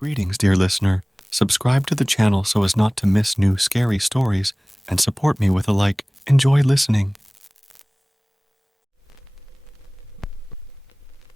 Greetings, dear listener. Subscribe to the channel so as not to miss new scary stories and support me with a like. Enjoy listening.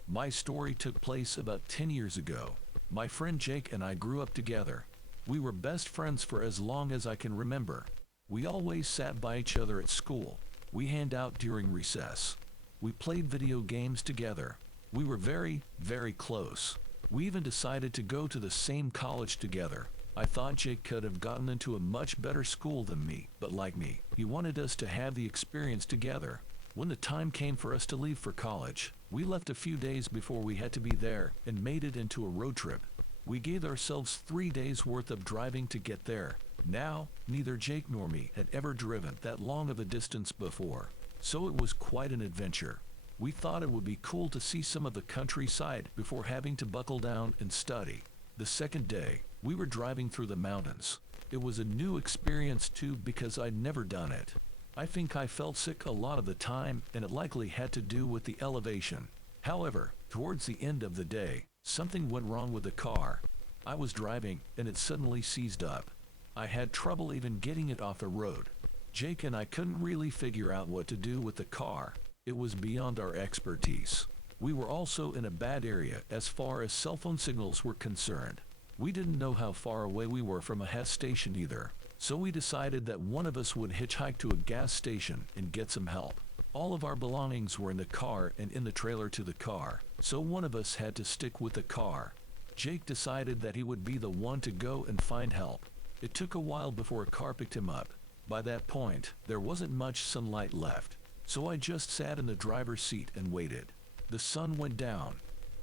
My story took place about 10 years ago. My friend Jake and I grew up together. We were best friends for as long as I can remember. We always sat by each other at school. We hang out during recess. We played video games together. We were very, very close. We even decided to go to the same college together. I thought Jake could have gotten into a much better school than me, but like me, he wanted us to have the experience together. When the time came for us to leave for college, we left a few days before we had to be there and made it into a road trip. We gave ourselves 3 days worth of driving to get there. Now, neither Jake nor me had ever driven that long of a distance before, so it was quite an adventure. We thought it would be cool to see some of the countryside before having to buckle down and study. The second day, we were driving through the mountains. It was a new experience too because I'd never done it. I think I felt sick a lot of the time, and it likely had to do with the elevation. However, towards the end of the day, something went wrong with the car. I was driving, and it suddenly seized up. I had trouble even getting it off the road. Jake and I couldn't really figure out what to do with the car. It was beyond our expertise. We were also in a bad area as far as cell phone signals were concerned. We didn't know how far away we were from a gas station either. So we decided that one of us would hitchhike to a gas station and get some help. All of our belongings were in the car and in the trailer to the car, so one of us had to stick with the car. Jake decided that he would be the one to go and find help. It took a while before a car picked him up. By that point, there wasn't much sunlight left, so I just sat in the driver's seat and waited. The sun went down.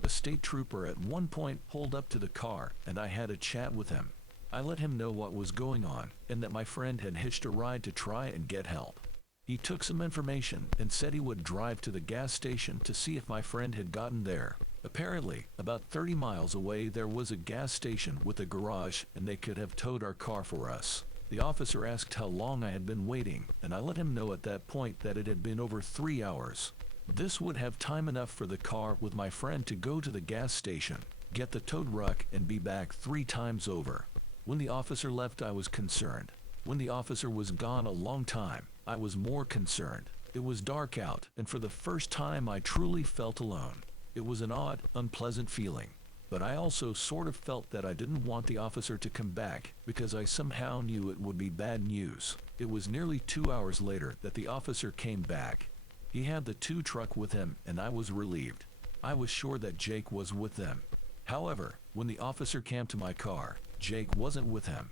A state trooper at one point pulled up to the car and I had a chat with him. I let him know what was going on and that my friend had hitched a ride to try and get help. He took some information and said he would drive to the gas station to see if my friend had gotten there. Apparently, about 30 miles away there was a gas station with a garage and they could have towed our car for us. The officer asked how long I had been waiting, and I let him know at that point that it had been over 3 hours. This would have time enough for the car with my friend to go to the gas station, get the towed truck, and be back 3 times over. When the officer left, I was concerned. When the officer was gone a long time, I was more concerned. It was dark out, and for the first time I truly felt alone. It was an odd, unpleasant feeling. But I also sort of felt that I didn't want the officer to come back because I somehow knew it would be bad news. It was nearly 2 hours later that the officer came back. He had the tow truck with him and I was relieved. I was sure that Jake was with them. However, when the officer came to my car, Jake wasn't with him.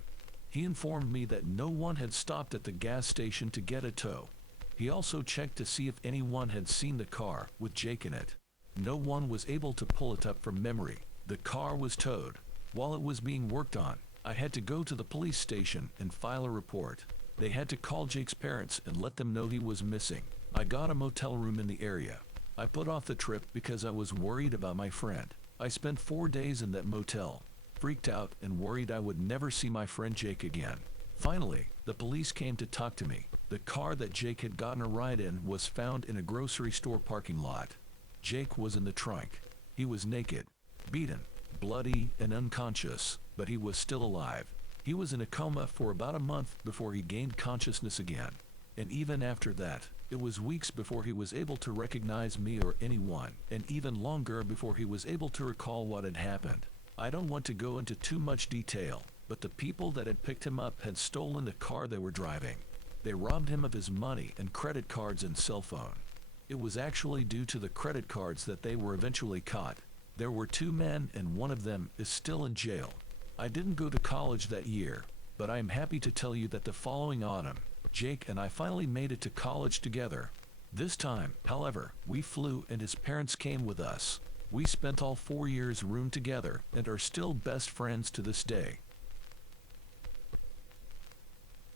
He informed me that no one had stopped at the gas station to get a tow. He also checked to see if anyone had seen the car with Jake in it. No one was able to pull it up from memory. The car was towed. While it was being worked on, I had to go to the police station and file a report. They had to call Jake's parents and let them know he was missing. I got a motel room in the area. I put off the trip because I was worried about my friend. I spent 4 days in that motel, freaked out and worried I would never see my friend Jake again. Finally, the police came to talk to me. The car that Jake had gotten a ride in was found in a grocery store parking lot. Jake was in the trunk. He was naked, beaten, bloody, and unconscious, but he was still alive. He was in a coma for about a month before he gained consciousness again. And even after that, it was weeks before he was able to recognize me or anyone, and even longer before he was able to recall what had happened. I don't want to go into too much detail, but the people that had picked him up had stolen the car they were driving. They robbed him of his money and credit cards and cell phone. It was actually due to the credit cards that they were eventually caught. There were 2 men and one of them is still in jail. I didn't go to college that year, but I am happy to tell you that the following autumn, Jake and I finally made it to college together. This time, however, we flew and his parents came with us. We spent all 4 years roomed together and are still best friends to this day.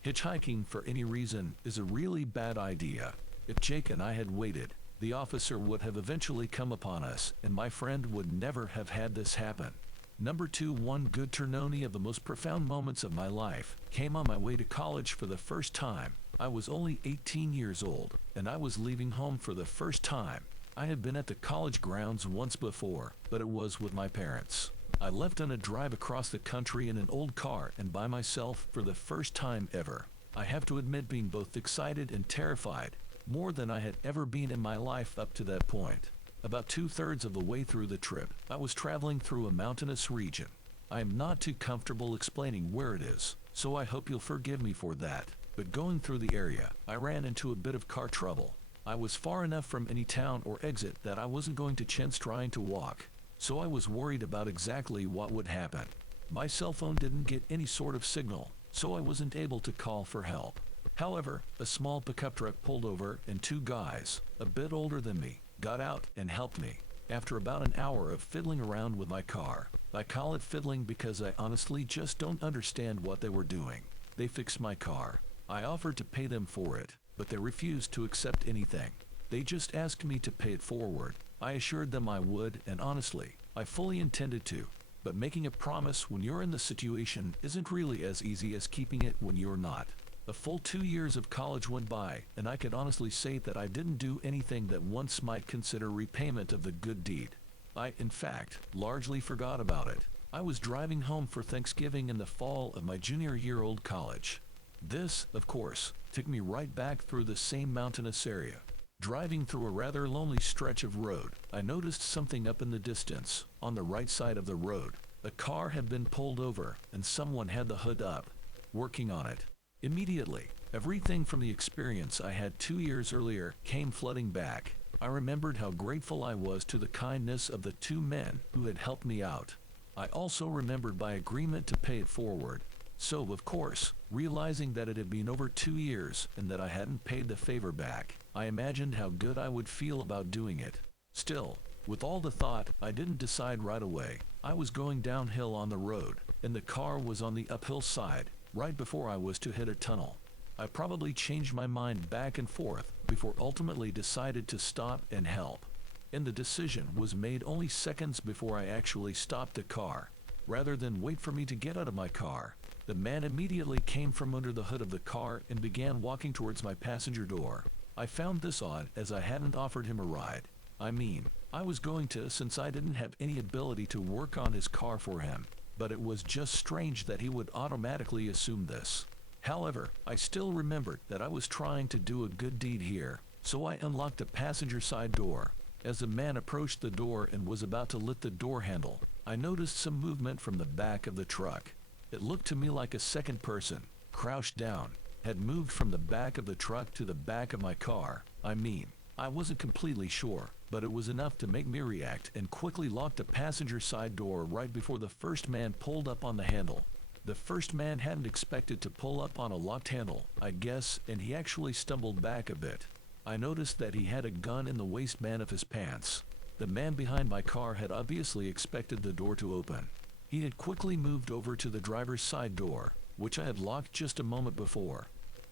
Hitchhiking for any reason is a really bad idea. If Jake and I had waited, the officer would have eventually come upon us and my friend would never have had this happen. Number 2, one good tournoni of the most profound moments of my life came on my way to college for the first time. I was only 18 years old and I was leaving home for the first time. I had been at the college grounds once before, but it was with my parents. I left on a drive across the country in an old car and by myself for the first time ever. I have to admit being both excited and terrified, more than I had ever been in my life up to that point. About 2/3 of the way through the trip, I was traveling through a mountainous region. I am not too comfortable explaining where it is, so I hope you'll forgive me for that. But going through the area, I ran into a bit of car trouble. I was far enough from any town or exit that I wasn't going to chance trying to walk, so I was worried about exactly what would happen. My cell phone didn't get any sort of signal, so I wasn't able to call for help. However, a small pickup truck pulled over and two guys, a bit older than me, got out and helped me. After about an hour of fiddling around with my car, I call it fiddling because I honestly just don't understand what they were doing. They fixed my car. I offered to pay them for it, but they refused to accept anything. They just asked me to pay it forward. I assured them I would, and honestly, I fully intended to. But making a promise when you're in the situation isn't really as easy as keeping it when you're not. A full 2 years of college went by, and I could honestly say that I didn't do anything that once might consider repayment of the good deed. I, in fact, largely forgot about it. I was driving home for Thanksgiving in the fall of my junior-year-old college. This, of course, took me right back through the same mountainous area. Driving through a rather lonely stretch of road, I noticed something up in the distance, on the right side of the road. A car had been pulled over, and someone had the hood up, working on it. Immediately, everything from the experience I had 2 years earlier came flooding back. I remembered how grateful I was to the kindness of the two men who had helped me out. I also remembered my agreement to pay it forward. So, of course, realizing that it had been over 2 years and that I hadn't paid the favor back, I imagined how good I would feel about doing it. Still, with all the thought, I didn't decide right away. I was going downhill on the road, and the car was on the uphill side, right before I was to hit a tunnel. I probably changed my mind back and forth before ultimately decided to stop and help. And the decision was made only seconds before I actually stopped the car. Rather than wait for me to get out of my car, the man immediately came from under the hood of the car and began walking towards my passenger door. I found this odd as I hadn't offered him a ride. I mean, I was going to since I didn't have any ability to work on his car for him, but it was just strange that he would automatically assume this. However, I still remembered that I was trying to do a good deed here, so I unlocked the passenger side door. As the man approached the door and was about to lift the door handle, I noticed some movement from the back of the truck. It looked to me like a second person, crouched down, had moved from the back of the truck to the back of my car. I mean, I wasn't completely sure, but it was enough to make me react and quickly lock the passenger side door right before the first man pulled up on the handle. The first man hadn't expected to pull up on a locked handle, I guess, and he actually stumbled back a bit. I noticed that he had a gun in the waistband of his pants. The man behind my car had obviously expected the door to open. He had quickly moved over to the driver's side door, which I had locked just a moment before.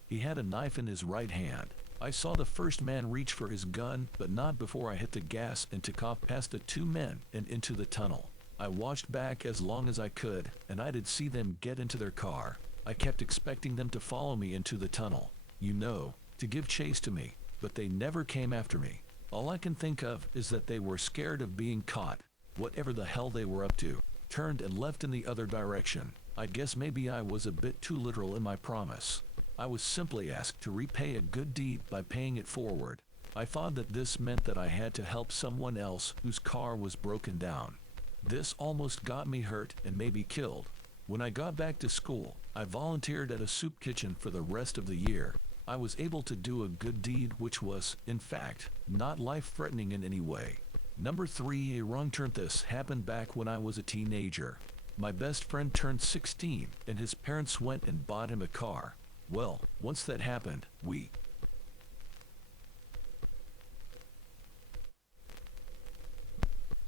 He had a knife in his right hand. I saw the first man reach for his gun, but not before I hit the gas and took off past the two men and into the tunnel. I watched back as long as I could, and I did see them get into their car. I kept expecting them to follow me into the tunnel, to give chase to me, but they never came after me. All I can think of is that they were scared of being caught, whatever the hell they were up to, turned and left in the other direction. I guess maybe I was a bit too literal in my promise. I was simply asked to repay a good deed by paying it forward. I thought that this meant that I had to help someone else whose car was broken down. This almost got me hurt and maybe killed. When I got back to school, I volunteered at a soup kitchen for the rest of the year. I was able to do a good deed which was, in fact, not life-threatening in any way. Number 3, a wrong turn. This happened back when I was a teenager. My best friend turned 16 and his parents went and bought him a car. Well, once that happened, we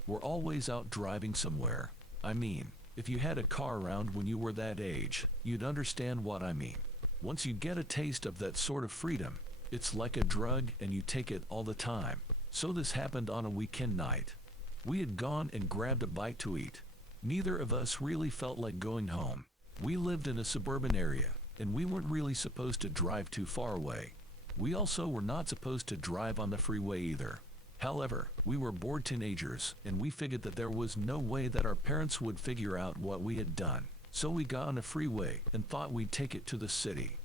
were always out driving somewhere. I mean, if you had a car around when you were that age, you'd understand what I mean. Once you get a taste of that sort of freedom, it's like a drug and you take it all the time. So this happened on a weekend night. We had gone and grabbed a bite to eat. Neither of us really felt like going home. We lived in a suburban area, and we weren't really supposed to drive too far away. We also were not supposed to drive on the freeway either. However, we were bored teenagers, and we figured that there was no way that our parents would figure out what we had done. So we got on a freeway and thought we'd take it to the city.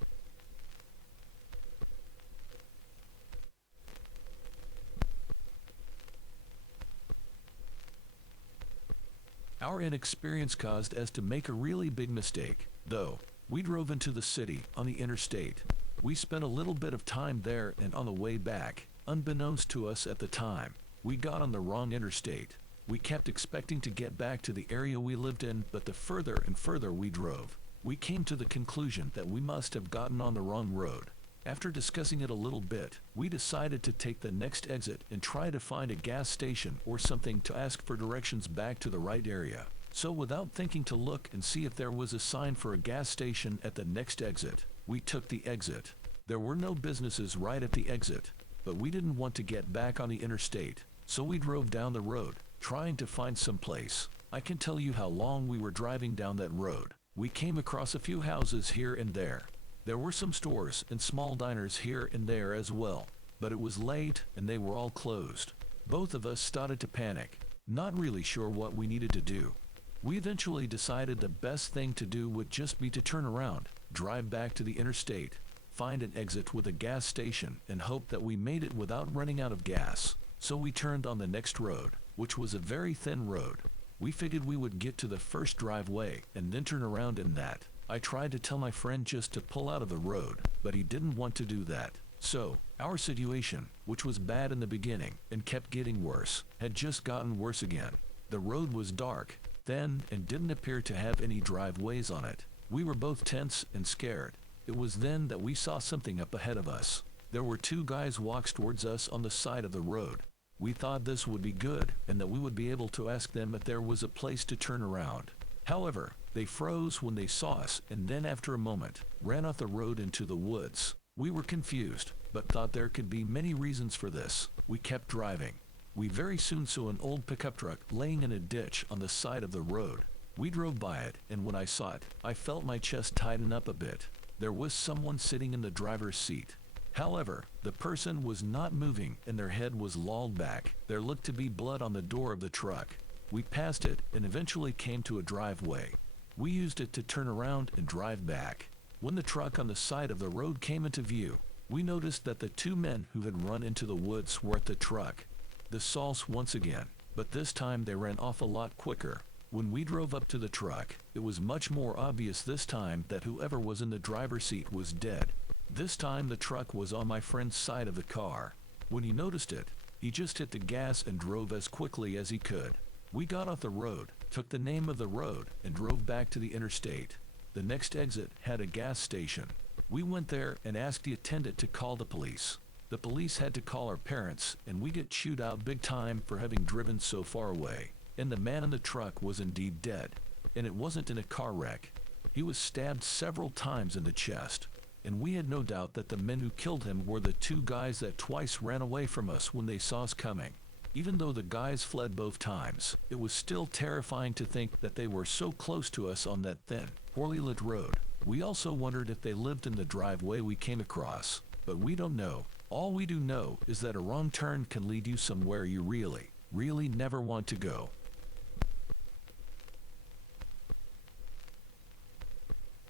Our inexperience caused us to make a really big mistake, though. We drove into the city on the interstate. We spent a little bit of time there, and on the way back, unbeknownst to us at the time, we got on the wrong interstate. We kept expecting to get back to the area we lived in, but the further and further we drove, we came to the conclusion that we must have gotten on the wrong road. After discussing it a little bit, we decided to take the next exit and try to find a gas station or something to ask for directions back to the right area. So without thinking to look and see if there was a sign for a gas station at the next exit, we took the exit. There were no businesses right at the exit, but we didn't want to get back on the interstate, so we drove down the road, trying to find some place. I can tell you how long we were driving down that road. We came across a few houses here and there. There were some stores and small diners here and there as well, but it was late and they were all closed. Both of us started to panic, not really sure what we needed to do. We eventually decided the best thing to do would just be to turn around, drive back to the interstate, find an exit with a gas station, and hope that we made it without running out of gas. So we turned on the next road, which was a very thin road. We figured we would get to the first driveway and then turn around in that. I tried to tell my friend just to pull out of the road, but he didn't want to do that. So, our situation, which was bad in the beginning and kept getting worse, had just gotten worse again. The road was dark, thin, and didn't appear to have any driveways on it. We were both tense and scared. It was then that we saw something up ahead of us. There were two guys walks towards us on the side of the road. We thought this would be good and that we would be able to ask them if there was a place to turn around. However, they froze when they saw us and then after a moment, ran off the road into the woods. We were confused, but thought there could be many reasons for this. We kept driving. We very soon saw an old pickup truck laying in a ditch on the side of the road. We drove by it, and when I saw it, I felt my chest tighten up a bit. There was someone sitting in the driver's seat. However, the person was not moving and their head was lolled back. There looked to be blood on the door of the truck. We passed it and eventually came to a driveway. We used it to turn around and drive back. When the truck on the side of the road came into view, we noticed that the two men who had run into the woods were at the truck. The sauce once again, but this time they ran off a lot quicker. When we drove up to the truck, it was much more obvious this time that whoever was in the driver's seat was dead. This time the truck was on my friend's side of the car. When he noticed it, he just hit the gas and drove as quickly as he could. We got off the road, took the name of the road, and drove back to the interstate. The next exit had a gas station. We went there and asked the attendant to call the police. The police had to call our parents, and we got chewed out big time for having driven so far away. And the man in the truck was indeed dead. And it wasn't in a car wreck. He was stabbed several times in the chest. And we had no doubt that the men who killed him were the two guys that twice ran away from us when they saw us coming. Even though the guys fled both times, it was still terrifying to think that they were so close to us on that thin, poorly lit road. We also wondered if they lived in the driveway we came across, but we don't know. All we do know is that a wrong turn can lead you somewhere you really, really never want to go.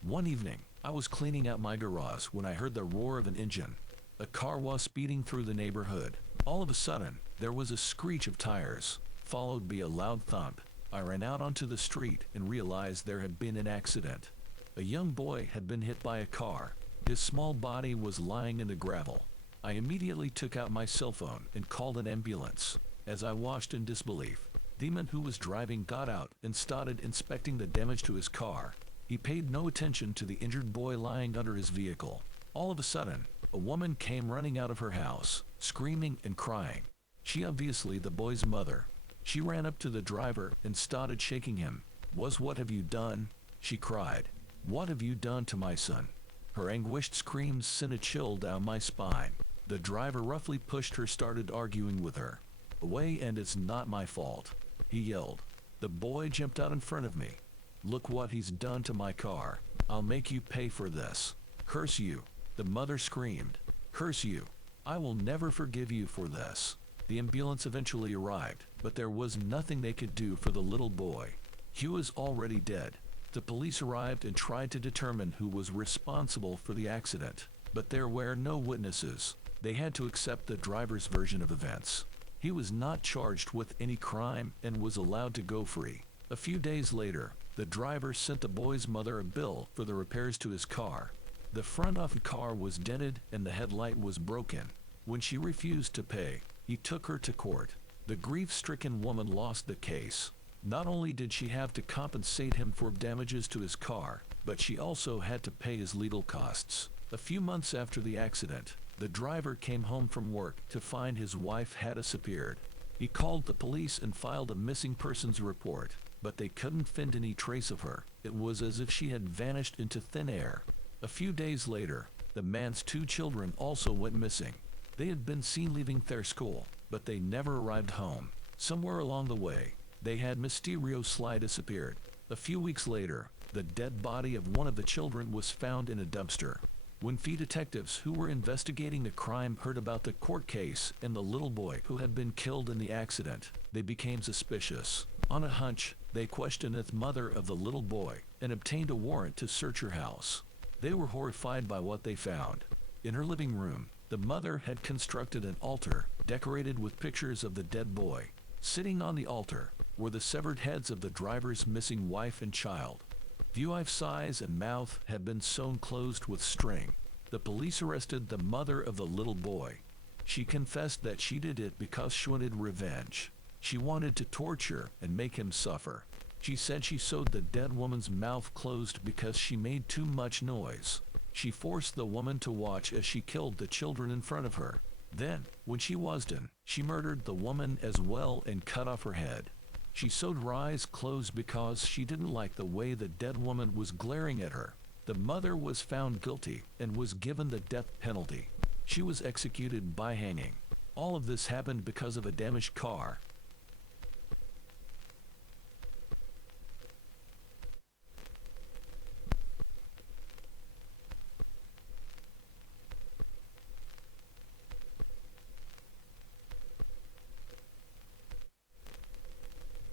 One evening, I was cleaning out my garage when I heard the roar of an engine. A car was speeding through the neighborhood. All of a sudden, there was a screech of tires, followed by a loud thump. I ran out onto the street and realized there had been an accident. A young boy had been hit by a car. His small body was lying in the gravel. I immediately took out my cell phone and called an ambulance. As I watched in disbelief, the man who was driving got out and started inspecting the damage to his car. He paid no attention to the injured boy lying under his vehicle. All of a sudden, a woman came running out of her house, screaming and crying. She obviously the boy's mother. She ran up to the driver and started shaking him. "What have you done?" she cried. "What have you done to my son?" Her anguished screams sent a chill down my spine. The driver roughly pushed her, started arguing with her. "Away, and it's not my fault," he yelled. The boy jumped out in front of me. "Look what he's done to my car. I'll make you pay for this. Curse you," the mother screamed. "Curse you. I will never forgive you for this." The ambulance eventually arrived, but there was nothing they could do for the little boy. He was already dead. The police arrived and tried to determine who was responsible for the accident, but there were no witnesses. They had to accept the driver's version of events. He was not charged with any crime and was allowed to go free. A few days later, the driver sent the boy's mother a bill for the repairs to his car. The front of the car was dented and the headlight was broken. When she refused to pay, he took her to court. The grief-stricken woman lost the case. Not only did she have to compensate him for damages to his car, but she also had to pay his legal costs. A few months after the accident, the driver came home from work to find his wife had disappeared. He called the police and filed a missing persons report, but they couldn't find any trace of her. It was as if she had vanished into thin air. A few days later, the man's 2 children also went missing. They had been seen leaving their school, but they never arrived home. Somewhere along the way, they had mysteriously disappeared. A few weeks later, the dead body of one of the children was found in a dumpster. When detectives who were investigating the crime heard about the court case and the little boy who had been killed in the accident, they became suspicious. On a hunch, they questioned the mother of the little boy and obtained a warrant to search her house. They were horrified by what they found. In her living room, the mother had constructed an altar decorated with pictures of the dead boy. Sitting on the altar were the severed heads of the driver's missing wife and child. The wife's eyes and mouth had been sewn closed with string. The police arrested the mother of the little boy. She confessed that she did it because she wanted revenge. She wanted to torture and make him suffer. She said she sewed the dead woman's mouth closed because she made too much noise. She forced the woman to watch as she killed the children in front of her. Then, when she was done, she murdered the woman as well and cut off her head. She sewed her eyes closed because she didn't like the way the dead woman was glaring at her. The mother was found guilty and was given the death penalty. She was executed by hanging. All of this happened because of a damaged car.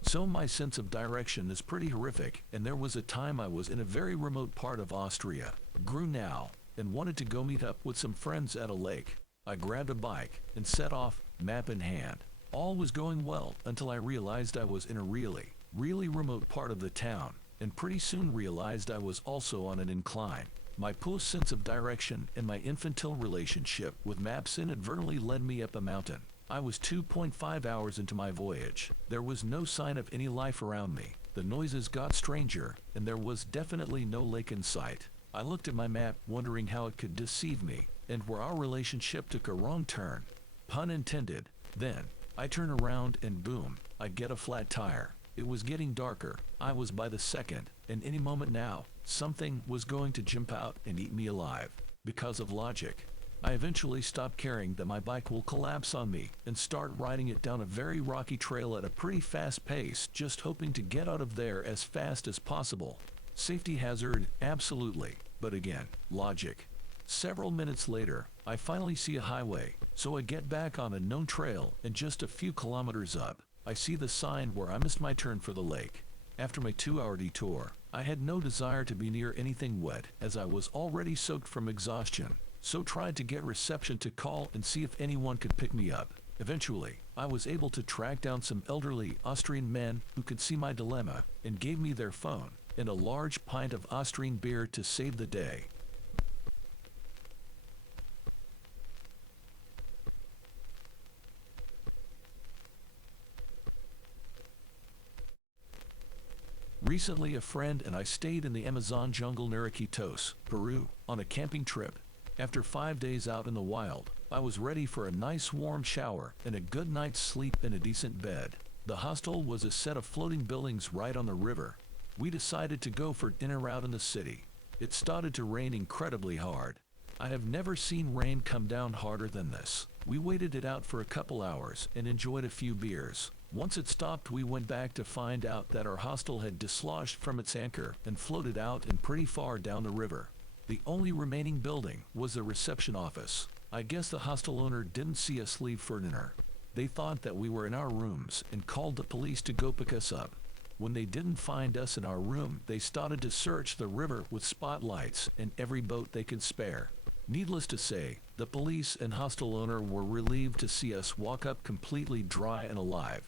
So my sense of direction is pretty horrific, and there was a time I was in a very remote part of Austria, Grunau, and wanted to go meet up with some friends at a lake. I grabbed a bike and set off, map in hand. All was going well until I realized I was in a really remote part of the town, and pretty soon realized I was also on an incline. My poor sense of direction and my infantile relationship with maps inadvertently led me up a mountain. I was 2.5 hours into my voyage. There was no sign of any life around me. The noises got stranger, and there was definitely no lake in sight. I looked at my map, wondering how it could deceive me, and where our relationship took a wrong turn. Pun intended. Then, I turn around and boom, I get a flat tire. It was getting darker. I was by the second, and any moment now, something was going to jump out and eat me alive. Because of logic. I eventually stop caring that my bike will collapse on me and start riding it down a very rocky trail at a pretty fast pace, just hoping to get out of there as fast as possible. Safety hazard, absolutely, but again, logic. Several minutes later, I finally see a highway, so I get back on a known trail and just a few kilometers up, I see the sign where I missed my turn for the lake. After my 2-hour detour, I had no desire to be near anything wet as I was already soaked from exhaustion. So tried to get reception to call and see if anyone could pick me up. Eventually, I was able to track down some elderly Austrian men who could see my dilemma and gave me their phone and a large pint of Austrian beer to save the day. Recently, a friend and I stayed in the Amazon jungle near Iquitos, Peru, on a camping trip. After 5 days out in the wild, I was ready for a nice warm shower and a good night's sleep in a decent bed. The hostel was a set of floating buildings right on the river. We decided to go for dinner out in the city. It started to rain incredibly hard. I have never seen rain come down harder than this. We waited it out for a couple hours and enjoyed a few beers. Once it stopped, we went back to find out that our hostel had dislodged from its anchor and floated out and pretty far down the river. The only remaining building was the reception office. I guess the hostel owner didn't see us leave for dinner. They thought that we were in our rooms and called the police to go pick us up. When they didn't find us in our room, they started to search the river with spotlights and every boat they could spare. Needless to say, the police and hostel owner were relieved to see us walk up completely dry and alive.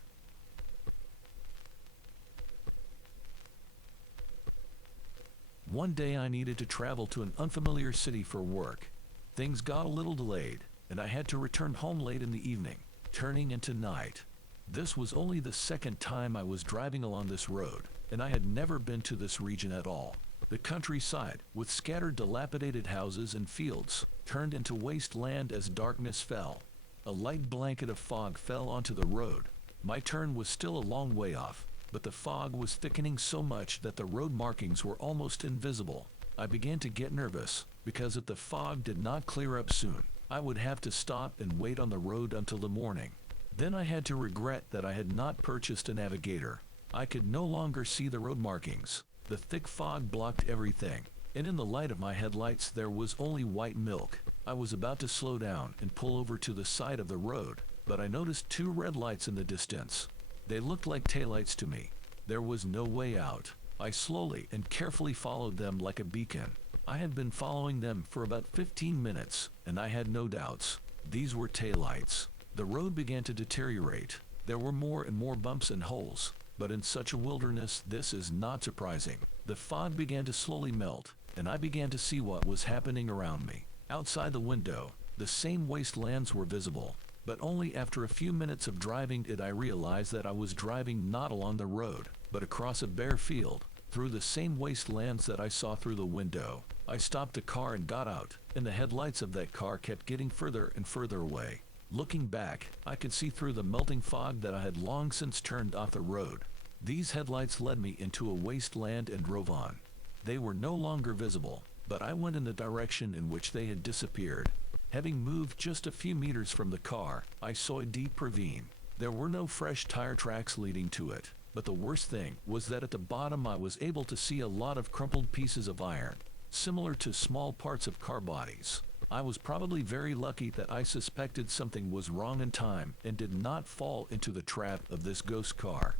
One day I needed to travel to an unfamiliar city for work. Things got a little delayed, and I had to return home late in the evening, turning into night. This was only the second time I was driving along this road, and I had never been to this region at all. The countryside, with scattered dilapidated houses and fields, turned into wasteland as darkness fell. A light blanket of fog fell onto the road. My turn was still a long way off, but the fog was thickening so much that the road markings were almost invisible. I began to get nervous, because if the fog did not clear up soon, I would have to stop and wait on the road until the morning. Then I had to regret that I had not purchased a navigator. I could no longer see the road markings. The thick fog blocked everything, and in the light of my headlights there was only white milk. I was about to slow down and pull over to the side of the road, but I noticed two red lights in the distance. They looked like taillights to me. There was no way out. I slowly and carefully followed them like a beacon. I had been following them for about 15 minutes, and I had no doubts. These were taillights. The road began to deteriorate. There were more and more bumps and holes, but in such a wilderness this is not surprising. The fog began to slowly melt, and I began to see what was happening around me. Outside the window, the same wastelands were visible, but only after a few minutes of driving did I realize that I was driving not along the road, but across a bare field, through the same wastelands that I saw through the window. I stopped the car and got out, and the headlights of that car kept getting further and further away. Looking back, I could see through the melting fog that I had long since turned off the road. These headlights led me into a wasteland and drove on. They were no longer visible, but I went in the direction in which they had disappeared. Having moved just a few meters from the car, I saw a deep ravine. There were no fresh tire tracks leading to it, but the worst thing was that at the bottom I was able to see a lot of crumpled pieces of iron, similar to small parts of car bodies. I was probably very lucky that I suspected something was wrong in time and did not fall into the trap of this ghost car.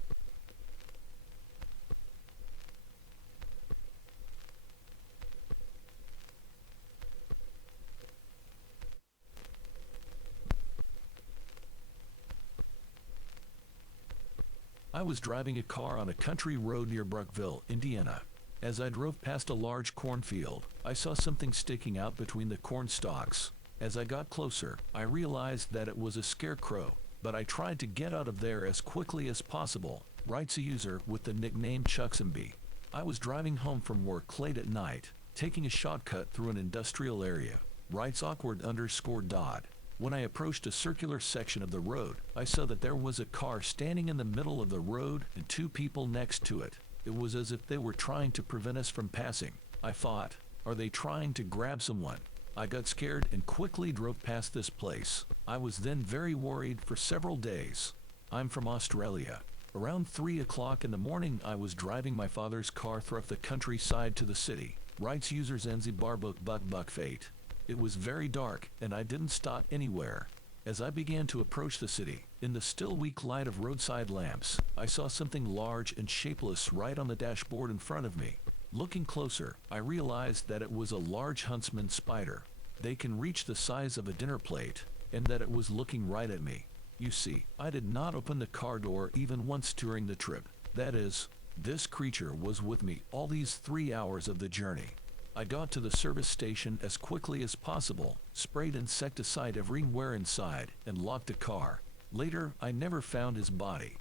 I was driving a car on a country road near Brookville, Indiana. As I drove past a large cornfield, I saw something sticking out between the corn stalks. As I got closer, I realized that it was a scarecrow, but I tried to get out of there as quickly as possible, writes a user with the nickname Chucksamby. I was driving home from work late at night, taking a shortcut through an industrial area, writes awkward_Dodd. When I approached a circular section of the road, I saw that there was a car standing in the middle of the road and two people next to it. It was as if they were trying to prevent us from passing. I thought, are they trying to grab someone? I got scared and quickly drove past this place. I was then very worried for several days. I'm from Australia. Around 3 o'clock in the morning I was driving my father's car through the countryside to the city, writes user Zanzibar Buckfate. It was very dark and I didn't stop anywhere. As I began to approach the city, in the still weak light of roadside lamps, I saw something large and shapeless right on the dashboard in front of me. Looking closer, I realized that it was a large huntsman spider. They can reach the size of a dinner plate, and that it was looking right at me. You see, I did not open the car door even once during the trip. That is, this creature was with me all these 3 hours of the journey. I got to the service station as quickly as possible, sprayed insecticide everywhere inside, and locked the car. Later, I never found his body.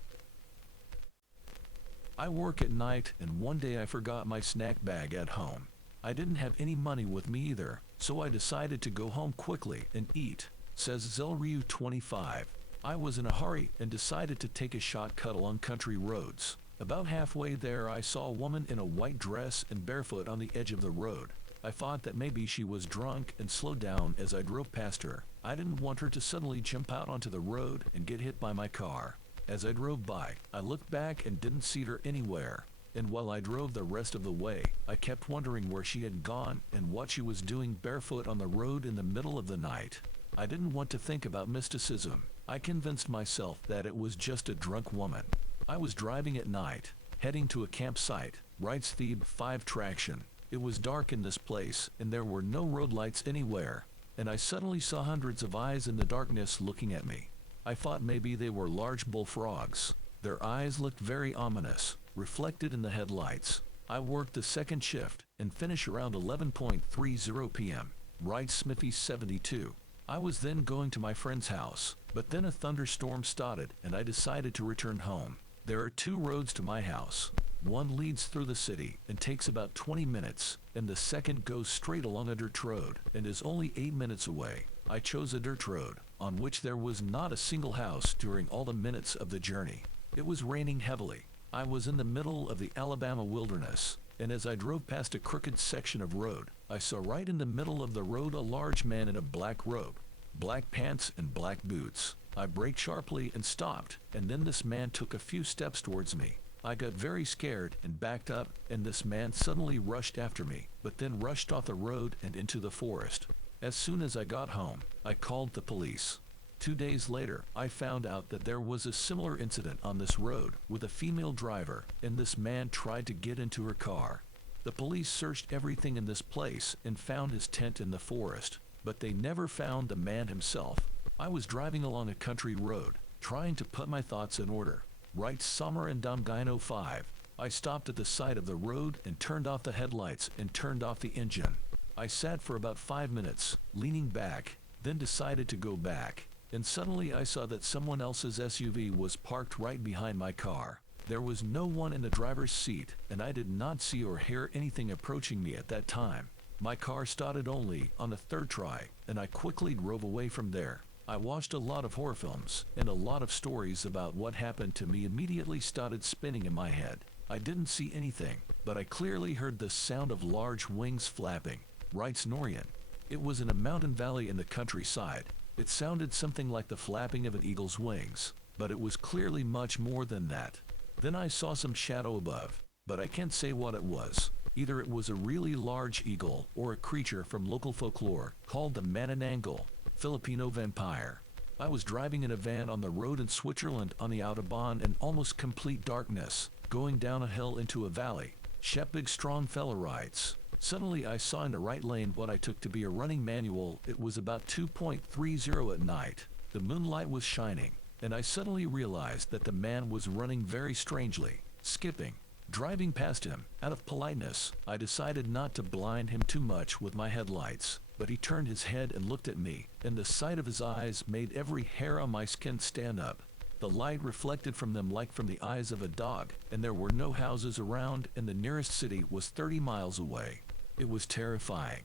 I work at night, and one day I forgot my snack bag at home. I didn't have any money with me either, so I decided to go home quickly and eat, says Zelryu25. I was in a hurry and decided to take a shortcut along country roads. About halfway there I saw a woman in a white dress and barefoot on the edge of the road. I thought that maybe she was drunk and slowed down as I drove past her. I didn't want her to suddenly jump out onto the road and get hit by my car. As I drove by, I looked back and didn't see her anywhere. And while I drove the rest of the way, I kept wondering where she had gone and what she was doing barefoot on the road in the middle of the night. I didn't want to think about mysticism. I convinced myself that it was just a drunk woman. I was driving at night, heading to a campsite, Wright's Thebe 5 traction. It was dark in this place, and there were no road lights anywhere, and I suddenly saw hundreds of eyes in the darkness looking at me. I thought maybe they were large bullfrogs. Their eyes looked very ominous, reflected in the headlights. I worked the second shift and finished around 11:30 p.m. Wright Smithy 72. I was then going to my friend's house, but then a thunderstorm started and I decided to return home. There are two roads to my house. One leads through the city and takes about 20 minutes, and the second goes straight along a dirt road and is only 8 minutes away. I chose a dirt road, on which there was not a single house during all the minutes of the journey. It was raining heavily. I was in the middle of the Alabama wilderness, and as I drove past a crooked section of road, I saw right in the middle of the road a large man in a black robe, black pants and black boots. I braked sharply and stopped, and then this man took a few steps towards me. I got very scared and backed up, and this man suddenly rushed after me, but then rushed off the road and into the forest. As soon as I got home, I called the police. 2 days later, I found out that there was a similar incident on this road with a female driver, and this man tried to get into her car. The police searched everything in this place and found his tent in the forest, but they never found the man himself. I was driving along a country road, trying to put my thoughts in order. Wright Summer and Domgino 5. I stopped at the side of the road and turned off the headlights and turned off the engine. I sat for about 5 minutes, leaning back, then decided to go back. And suddenly I saw that someone else's SUV was parked right behind my car. There was no one in the driver's seat, and I did not see or hear anything approaching me at that time. My car started only on the third try, and I quickly drove away from there. I watched a lot of horror films, and a lot of stories about what happened to me immediately started spinning in my head. I didn't see anything, but I clearly heard the sound of large wings flapping. Writes Norian. It was in a mountain valley in the countryside. It sounded something like the flapping of an eagle's wings, but it was clearly much more than that. Then I saw some shadow above, but I can't say what it was. Either it was a really large eagle or a creature from local folklore called the Manananggal, Filipino vampire. I was driving in a van on the road in Switzerland on the Autobahn in almost complete darkness, going down a hill into a valley. Shep Big Strong fella writes. Suddenly I saw in the right lane what I took to be a running manual. It was about 2:30 at night. The moonlight was shining, and I suddenly realized that the man was running very strangely, skipping. Driving past him, out of politeness, I decided not to blind him too much with my headlights, but he turned his head and looked at me, and the sight of his eyes made every hair on my skin stand up. The light reflected from them like from the eyes of a dog, and there were no houses around, and the nearest city was 30 miles away. It was terrifying.